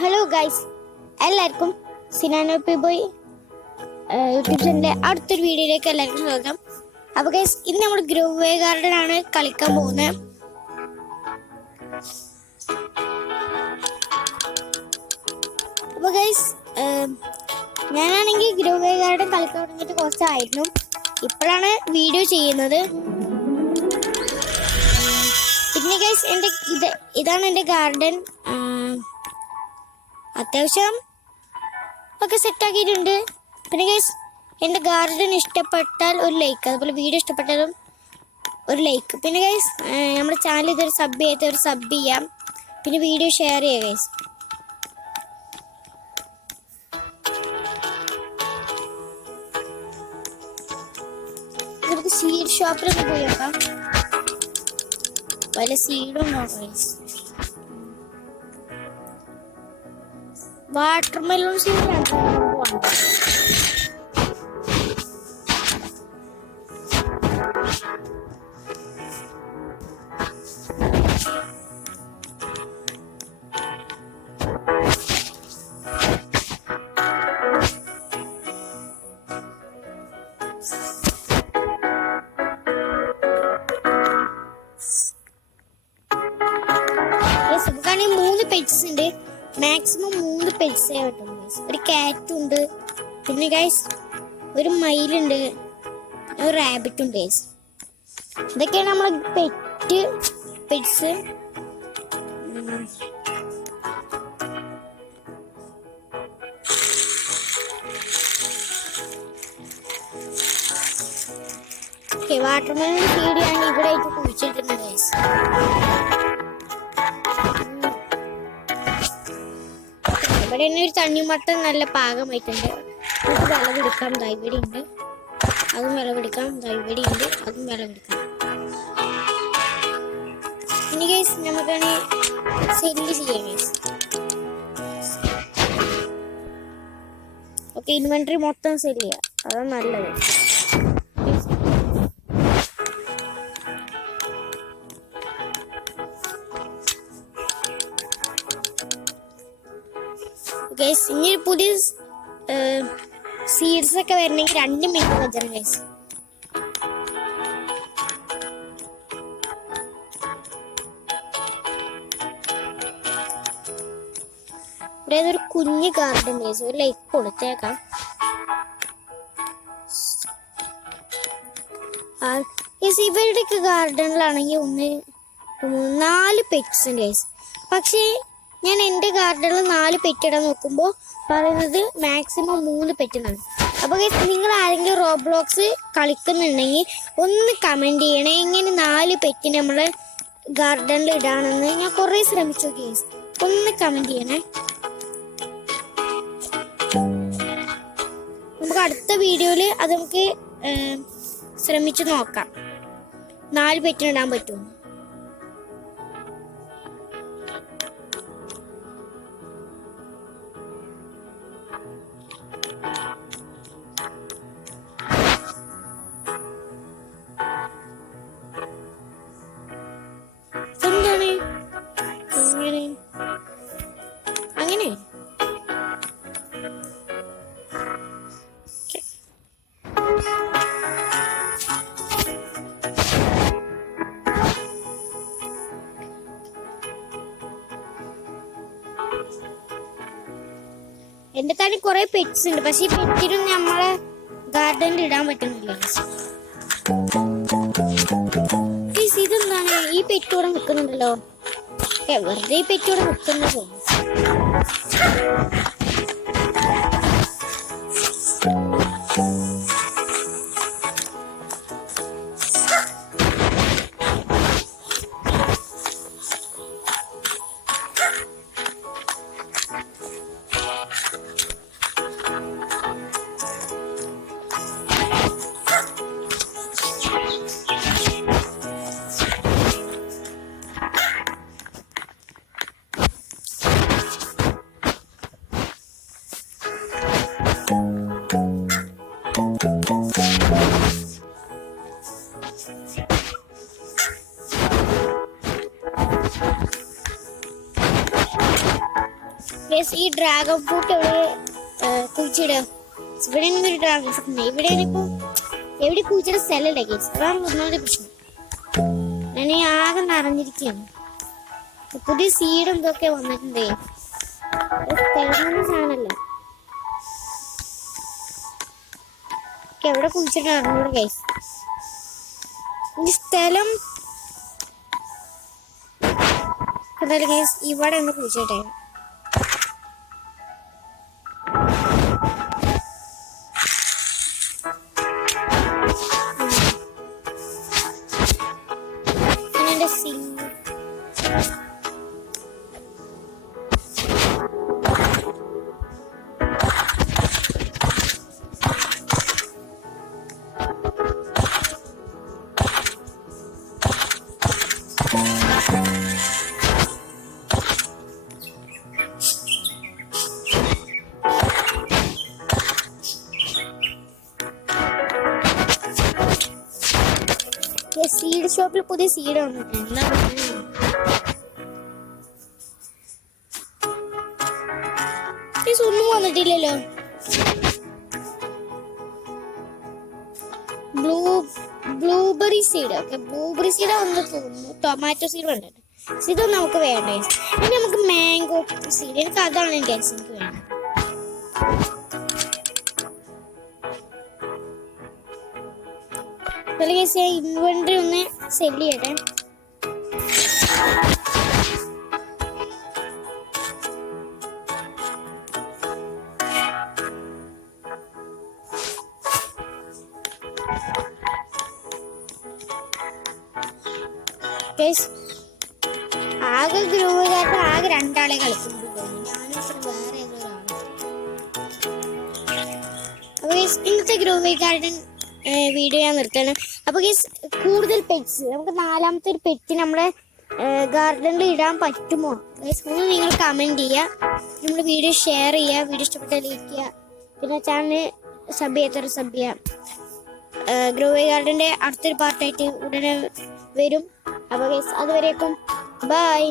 Hello guys, എല്ലാവർക്കും സിനാനോ P boy YouTube ചാനലിലെ അടുത്തൊരു വീഡിയോയിലേക്ക് എല്ലാവർക്കും സ്വാഗതം. അപ്പോൾ ഗൈസ്, ഇന്ന് നമ്മൾ ഗ്രൂവേ ഗാർഡൻ ആണ് കളിക്കാൻ പോകുന്നത്. അപ്പോൾ ഗൈസ്, ഞാനാണെങ്കിൽ ഗ്രൂവേ ഗാർഡൻ കളിക്കാൻ തുടങ്ങിയിട്ട് കുറച്ചായിരുന്നു. ഇപ്പോഴാണ് വീഡിയോ ചെയ്യുന്നത്. പിന്നെ ഗൈസ്, ഇതാണ് എൻ്റെ ഗാർഡൻ. അത്യാവശ്യം ഒക്കെ സെറ്റാക്കിയിട്ടുണ്ട്. പിന്നെ ഗൈസ്, എൻ്റെ ഗാർഡൻ ഇഷ്ടപ്പെട്ടാൽ ഒരു ലൈക്ക്, അതുപോലെ വീഡിയോ ഇഷ്ടപ്പെട്ടാലും ഒരു ലൈക്ക്. പിന്നെ ഗൈസ്, നമ്മുടെ ചാനൽ ഇതൊരു സബ് ചെയ്യാം. പിന്നെ വീഡിയോ ഷെയർ ചെയ്യുക ഗൈസ്. നമുക്ക് സീഡ് ഷോപ്പിലൊക്കെ പോയി നോക്കാം. വല്ല സീഡും നോക്കാം ഗൈസ്. വാട്ടർമെലോൺ സീഡ് നമുക്കാണെങ്കിൽ 3 പെറ്റ്സ് ഉണ്ട്. മാക്സിമം 3 പെറ്റ്സേ പറ്റുള്ളൂ ഗൈസ്. ഒരു ക്യാറ്റും ഉണ്ട്, പിന്നെ ഗൈസ് ഒരു മയിലുണ്ട്, ഒരു റാബിറ്റും ഉണ്ട് ഗൈസ്. ഇതൊക്കെയാണ് നമ്മളെ പെറ്റ്സ്. വാട്ടർമെലൺ സീഡ് ഞാൻ ഇവിടെ ആയിട്ട് കുഴിച്ചിട്ടുണ്ട് ഗൈസ്. ഇവിടെ തന്നെ ഒരു തണ്ണിമത്തൻ നല്ല പാകമായിട്ടുണ്ട്. നമുക്ക് വിളവെടുക്കാം. ഇവിടെ ഉണ്ട്, അതും വിളവെടുക്കാം. ഇവിടെ ഉണ്ട്, അതും വിളവെടുക്കാം. ഇനി ഗൈസ്, നമുക്കാണ് സെല്ല് ചെയ്യാം ഗൈസ്. ഓക്കെ, ഇൻവെന്ററി മൊത്തം സെല്ല് ചെയ്യാം, അതാണ് നല്ലത്. ഗൈസ്, ഇനി പുതിയ സീഡ്സ് ഒക്കെ വരണമെങ്കിൽ 2 മിനിറ്റ് വെച്ചാണ് ഗൈസ്. ഇവിടെ ഒരു കുഞ്ഞ് ഗാർഡൻ ഗൈസ്, ഒരു ലൈക്ക് കൊടുത്തേക്കാം. ഇവരുടെയൊക്കെ ഗാർഡനിലാണെങ്കിൽ 1, 2, 3, 4 പെറ്റ്സ് ഉണ്ട് ഗൈസ്. പക്ഷേ ഞാൻ എൻ്റെ ഗാർഡനിൽ 4 പെറ്റ് ഇടാൻ നോക്കുമ്പോൾ പറയുന്നത് മാക്സിമം 3 പെറ്റ് എന്നാണ്. അപ്പോൾ ഗൈസ്, നിങ്ങൾ ആരെങ്കിലും റോബ്ലോക്സ് കളിക്കുന്നുണ്ടെങ്കിൽ ഒന്ന് കമൻറ്റ് ചെയ്യണേ, എങ്ങനെ 4 പെറ്റ് നമ്മളെ ഗാർഡനിൽ ഇടാണെന്ന്. ഞാൻ കുറേ ശ്രമിച്ചു ഗൈസ്, ഒന്ന് കമൻറ്റ് ചെയ്യണേ. നമുക്ക് അടുത്ത വീഡിയോയിൽ അത് നമുക്ക് ശ്രമിച്ചു നോക്കാം, 4 പെറ്റിനിടാൻ പറ്റുമോ. അങ്ങനെ എന്റെ തന്നെ കുറെ പെറ്റ്സ് ഉണ്ട്, പക്ഷെ ഈ പെറ്റിനും നമ്മളെ ഗാർഡനിൽ ഇടാൻ പറ്റുന്നില്ല. ഇതെന്താണ് ഈ പെറ്റോടെ നിൽക്കുന്നുണ്ടല്ലോ, വെറുതെ ഈ പെറ്റോടെ നിൽക്കുന്നത്. ഗൈസ് ഈ ഡ്രാഗൺ ഫ്രൂട്ട് എവിടെ കുഴിച്ചിടുക? ഇവിടെ ഒരു ഡ്രാഗൺ ഫ്രൂട്ട് ഉണ്ട്. ഇവിടെ ഇപ്പൊ എവിടെ കുഴിച്ചിട സ്ഥലമല്ല ഗൈസ്. അതാണ് ഒന്നാമത്തെ പ്രശ്നം. ഞാൻ ആകെ നിറഞ്ഞിരിക്കുകയാണ്. പുതിയ സീഡും ഇതൊക്കെ വന്നിട്ടുണ്ട്. സാധനല്ല എവിടെ കുഴിച്ചിട്ട് അറിഞ്ഞൂടെ ഗൈസ്. ഈ സ്ഥലം എന്തായാലും ഗൈസ് ഇവിടെ ഒന്ന് കുഴിച്ചിട്ടേ. സീഡ് ഷോപ്പിൽ പുതിയ സീഡ് വന്നിട്ടുണ്ട്. ഒന്നും വന്നിട്ടില്ലല്ലോ. Blueberry seed. Okay, blueberry seed വന്ന് തോന്നുന്നു. ടൊമാറ്റോ സീഡ് വന്നിട്ടുണ്ട്. ഇതൊന്നും നമുക്ക് വേണ്ടേ. ഇനി നമുക്ക് മാംഗോ സീഡ്. എനിക്ക് അതാണ് എനിക്ക് വേണ്ടത്. ഇൻവെന്ററി ഒന്ന് സെല് ചെയ്യട്ടെ. ആകെ ഗ്രൂവുകാർക്ക് ആകെ രണ്ടാളെ കളിക്കുന്നുണ്ട്. ഞാനും വേറെ ഏതോ ഒരാളാണ്. അപ്പൊ ഇന്നത്തെ ഗ്രൂവ് ഗാർഡൻ വീഡിയോ ഞാൻ നിർത്തണം. അപ്പോൾ കൂടുതൽ പെറ്റ്സ് നമുക്ക് നാലാമത്തെ ഒരു പെറ്റ് നമ്മുടെ ഗാർഡനിൽ ഇടാൻ പറ്റുമോ ഒന്ന് നിങ്ങൾ കമൻറ്റ് ചെയ്യുക. നമ്മുടെ വീഡിയോ ഷെയർ ചെയ്യുക. വീഡിയോ ഇഷ്ടപ്പെട്ടാൽ ലൈക്ക് ചെയ്യുക. പിന്നെ ചാനൽ സബ് ചെയ്യുക. ഗ്രൂവ് ഗാർഡൻ്റെ അടുത്തൊരു പാർട്ടായിട്ട് ഉടനെ വരും. അപ്പോൾ അതുവരേക്കും ബൈ.